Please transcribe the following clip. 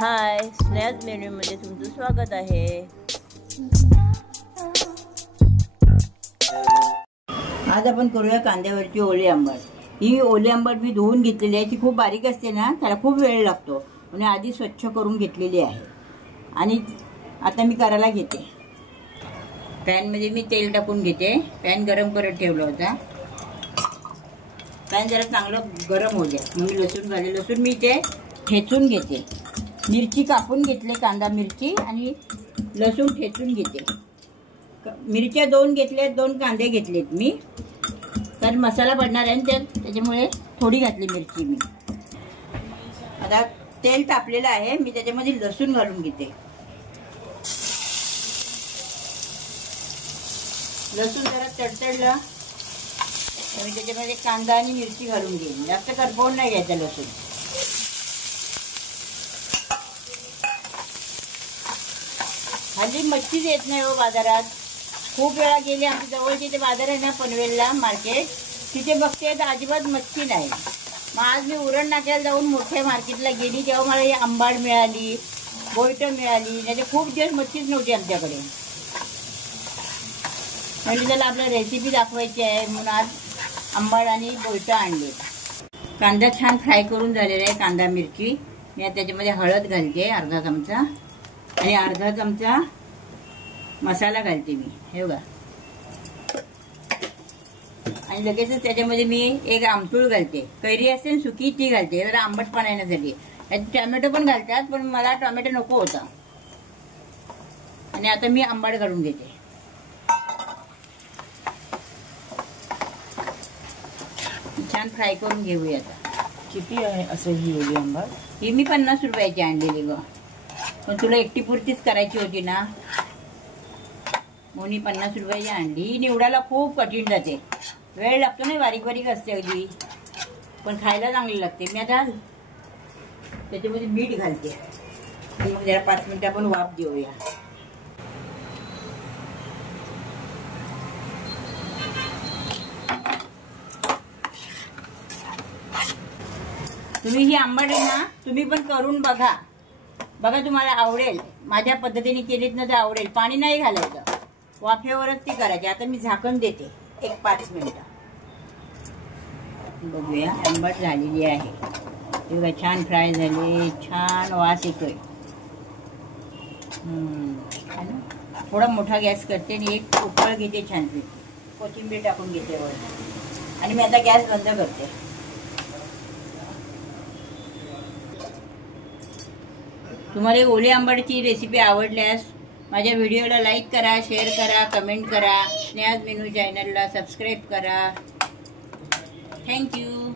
हाय, snacks मेन्यूमध्ये तुमचं स्वागत आहे। आज आपण करूया कांद्यावरची ओली आंबट। ही ओली आंबट मी धुवून घेतलेली आहे। ती खूप बारीक असते ना, त्याला खूप वेळ लागतो आणि आधी स्वच्छ करून घेतलेली आहे। आणि आता मी करायला घेते। पॅन मध्ये मी तेल टाकून घेते। पॅन गरम करत ठेवला होता। पॅन जरा चांगलं गरम होऊ द्या। मी लसूण घाले, लसूण मी ते ठेचून घेते। मिरची कापून घेतले, कांदा मिरची आणि लसूण ठेचून घेते। मिरच्या 2 घेतल्या, 2 कांदे घेतलेत मी, कारण मसाला पडणार आहे त्याच्यामुळे थोडी घातली मिरची मी। आता तेल तापलेलं आहे, मी त्याच्यामध्ये लसूण घालून घेते। लसूण जरा तडतडला मी त्याच्यामध्ये कांदा आणि मिरची घालून घेईन। जास्त करपवून नाही घ्यायचा लसूण। हल्ली मच्छीच येत नाही हो बाजारात। खूप वेळा गेले, आमच्या जवळचे ते बाजार आहे ना पनवेलला मार्केट, तिथे बघते तर अजिबात मच्छी नाही। मग आज मी उरण नाक्याला जाऊन मोठ्या मार्केटला गेली, तेव्हा मला ही आंबाड मिळाली, बोईट मिळाली। नाही खूप दिवस मच्छीच नव्हती आमच्याकडे। म्हणजे त्याला आपल्या रेसिपी दाखवायची आहे म्हणून आज आंबाड आणि बोईट आणले। कांदा छान फ्राय करून झालेला आहे, कांदा मिरची। मी त्याच्यामध्ये हळद घालते अर्धा चमचा आणि अर्धा चमचा मसाला घालते मी, हे बघा। आणि लगेचच त्याच्यामध्ये मी एक आमसूळ घालते, कैरी असते सुकी ती घालते जरा आंबटपणा येण्यासाठी। टोमॅटो पण घालतात, पण मला टोमॅटो नको होता। आणि आता मी आंबट घालून घेते। छान फ्राय करून घेऊया। आता किती आहे असं ही ओली आंबट? ही मी 50 रुपयाची आणलेली ग, पण तुला एकटी पुरतीच करायची होती ना, म्हणून 50 रुपयाची आणली। ही निवडायला खूप कठीण जाते, वेळ लागतो ना, बारीक बारीक असते अगदी, पण खायला चांगली लागते। मी आता त्याच्यामध्ये मीठ घालते आणि मग जरा 5 मिनिटं आपण वाफ देऊया। तुम्ही ही आंबट आहे ना, तुम्ही पण करून बघा, तुम्हाला आवडेल। माझ्या पद्धतीने केलीत ना तर आवडेल। पाणी नाही घालायचं, वाफेवरच ती करायची। आता मी झाकण देते एक 5 मिनिटं, बघूया। आंबट झालेली आहे, बघा छान फ्राय झाले, छान वास येतोय। थोडा मोठा गॅस करते आणि एक उकळ घेते, छान कोथिंबीर टाकून घेते वर, आणि मी आता गॅस बंद करते। तुम्हाला ओली आंबटची रेसिपी आवडल्यास माझ्या व्हिडिओला लाईक करा, शेअर करा, कमेंट करा। स्नॅक्स मेनू चॅनलला सबस्क्राईब करा। थँक्यू।